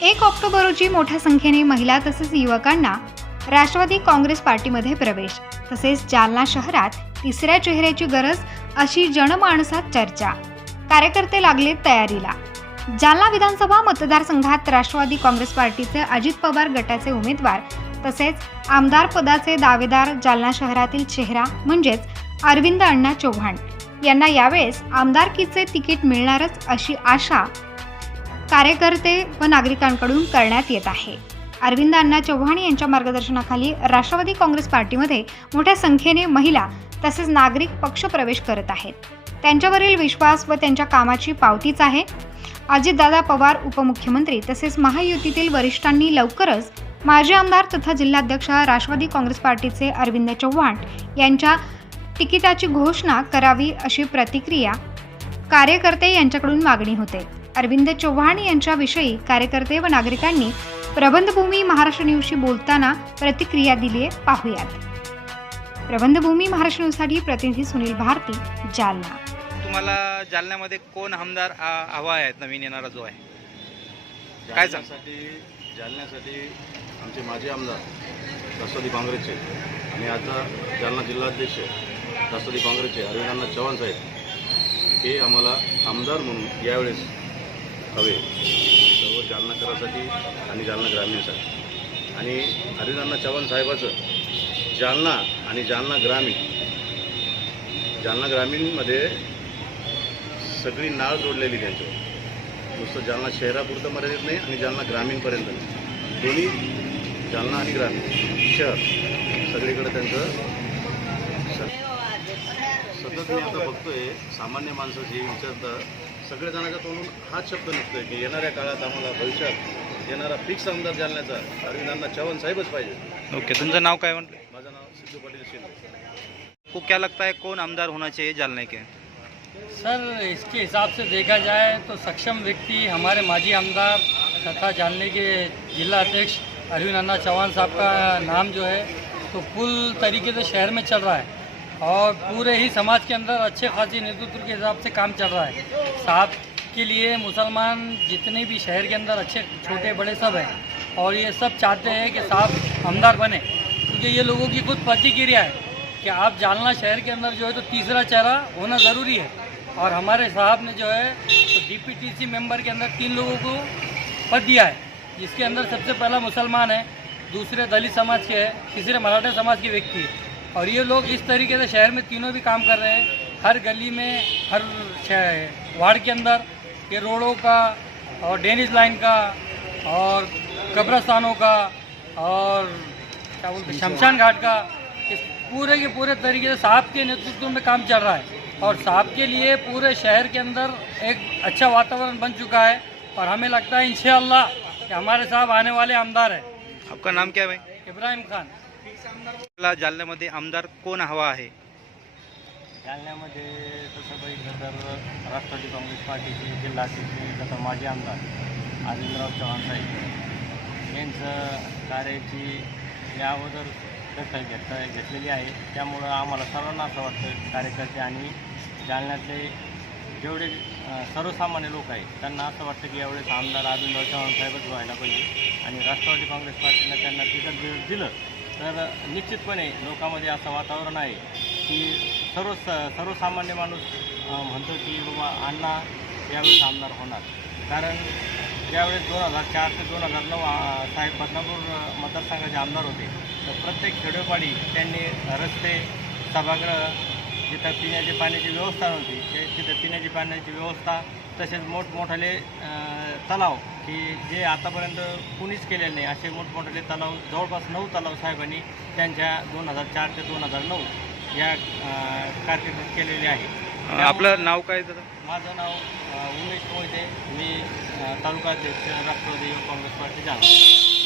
एक ऑक्टोबर रोजी मोठ्या संख्येने महिला तसेच युवकांना राष्ट्रवादी काँग्रेस पार्टीमध्ये प्रवेश तसेच जालना शहरात तिसऱ्या चेहऱ्याची गरज अशी जनमानसात चर्चा. कार्यकर्ते लागले तयारीला. जालना विधानसभा मतदारसंघात राष्ट्रवादी काँग्रेस पार्टीचे अजित पवार गटाचे उमेदवार तसेच आमदार पदाचे दावेदार जालना शहरातील चेहरा म्हणजेच अरविंद अण्णा चव्हाण यांना यावेळेस आमदारकीचे तिकीट मिळणारच अशी आशा कार्यकर्ते व नागरिकांकडून करण्यात येत आहे. अरविंद अण्णा चव्हाण यांच्या मार्गदर्शनाखाली राष्ट्रवादी काँग्रेस पार्टीमध्ये मोठ्या संख्येने महिला तसेच नागरिक पक्ष प्रवेश करत आहेत. त्यांच्यावरील विश्वास व त्यांच्या कामाची पावतीच आहे. अजितदादा पवार उपमुख्यमंत्री तसेच महायुतीतील वरिष्ठांनी लवकरच माजी आमदार तथा जिल्हाध्यक्ष राष्ट्रवादी काँग्रेस पार्टीचे अरविंद चव्हाण यांच्या तिकिटाची घोषणा करावी अशी प्रतिक्रिया कार्यकर्ते यांच्याकडून मागणी होते. अरविंद चव्हाण यांच्याविषयी कार्यकर्ते व नागरिकांनी प्रबंधभूमी महाराष्ट्र न्यूजशी बोलताना प्रतिक्रिया दिली आहे पाहूयात. प्रबंधभूमी महाराष्ट्र न्यूजसाठी प्रतिनिधी सुनील भारती जालना. तुम्हाला जालन्यामध्ये कोण आमदार हवा आहे नवीन येणारा जो आहे? काय जालन्यासाठी आमचे माजी आमदार राष्ट्रवादी काँग्रेसचे आणि आता जालना जिल्हाध्यक्ष राष्ट्रवादी काँग्रेसचे अरविंदांना चव्हाण साहेब हे आम्हाला आमदार म्हणून यावेळेस हवे. सर्व जालनाकरासाठी आणि जालना ग्रामीणसाठी. आणि अरविंदांना चव्हाण साहेबाचं जालना आणि जालना ग्रामीण. जालना ग्रामीणमध्ये सगळी नाळ जोडलेली त्यांच्यावर. नुसतं जालना शहरापुरतं मर्यादित नाही आणि जालना ग्रामीणपर्यंत नाही. दोन्ही जालना आणि ग्रामीण. शहर. सगळीकडे त्यांचं सतत मी आता बघतोय सामान्य माणसं जे विचारतात सगळ्या जणांच्या तोंडून हाच शब्द निघतोय की येणाऱ्या काळात आम्हाला भविष्यात येणारा फिक्स आमदार जालन्याचा अरविंदांना चव्हाण साहेबच पाहिजे. ओके तुमचं नाव काय म्हटलं? माझं नाव सिद्धू पाटील शिंदे. को क्या लगता है कौन आमदार होना चाहिए जालने के? सर इसके हिसाब से देखा जाए तो सक्षम व्यक्ति हमारे माजी आमदार तथा जालने के जिला अध्यक्ष अरविंद अन्ना चौहान साहब का नाम जो है तो फुल तरीके से शहर में चल रहा है। और पूरे ही समाज के अंदर अच्छे खासी नेतृत्व के हिसाब से काम चल रहा है। साहब के लिए मुसलमान जितने भी शहर के अंदर अच्छे, छोटे, बड़े सब हैं और ये सब चाहते हैं कि साहब आमदार बने। क्योंकि ये लोगों की खुद प्रतिक्रिया है कि आप जालना शहर के अंदर जो है तो तीसरा चेहरा होना ज़रूरी है। और हमारे साहब ने जो है तो डीपीटीसी मेंबर के अंदर तीन लोगों को पद दिया है, जिसके अंदर सबसे पहला मुसलमान है, दूसरे दलित समाज के है, तीसरे मराठा समाज के व्यक्ति है। और ये लोग इस तरीके से शहर में तीनों भी काम कर रहे हैं। हर गली में हर वार्ड के अंदर ये रोडों का और डेनिस लाइन का और कब्रस्तानों का और क्या बोलते हैं, शमशान घाट का इस पूरे के पूरे तरीके से साहब के नेतृत्व में काम चल रहा है। और साहब के लिए पूरे शहर के अंदर एक अच्छा वातावरण बन चुका है और हमें लगता है इंशाअल्लाह कि हमारे साहब आने वाले आमदार हैं। आपका नाम क्या है भाई? इब्राहिम खान। आपल्याला जालन्यामध्ये आमदार कोण हवा आहे? जालन्यामध्ये तसं बघितलं तर राष्ट्रवादी काँग्रेस पार्टीचे जिल्हाध्यक्ष तथा माजी आमदार आदिलराव चव्हाण साहेब. यांचं कार्याची या अगोदर दखल घेत घेतलेली आहे. त्यामुळं आम्हाला सर्वांना असं वाटतं कार्यकर्ते आणि जालन्यातले जेवढे सर्वसामान्य लोक आहेत त्यांना असं वाटतं की यावेळेस आमदार आदिलराव चव्हाण साहेबच व्हायला पाहिजे आणि राष्ट्रवादी काँग्रेस पार्टीनं त्यांना तिथं दिलं तर निश्चितपणे लोकांमध्ये असं वातावरण आहे की सर्व स सर्वसामान्य माणूस म्हणतो की बाबा अण्णा यावेळेस आमदार होणार. कारण ज्यावेळेस दोन हजार चार ते दोन हजार नऊ साहेब बदनापूर मतदारसंघाचे आमदार होते तर प्रत्येक खेडोपाडी त्यांनी रस्ते सभागृह जिथं पिण्याची पाण्याची व्यवस्था नव्हती ते तिथं पिण्याची पाण्याची व्यवस्था तसेच मोठमोठाले तलाव की जे आतापर्यंत कुणीच केलेले नाही. असे मोठमोठाले तलाव जवळपास नऊ तलाव साहेबांनी त्यांच्या दोन हजार चार ते दोन हजार नऊ या अ, कारकिर्दीत केलेले आहे. आपलं नाव काय दादा? माझं नाव उमेश मोहिते. मी तालुका अध्यक्ष राष्ट्रवादी युवक काँग्रेस पार्टी जालना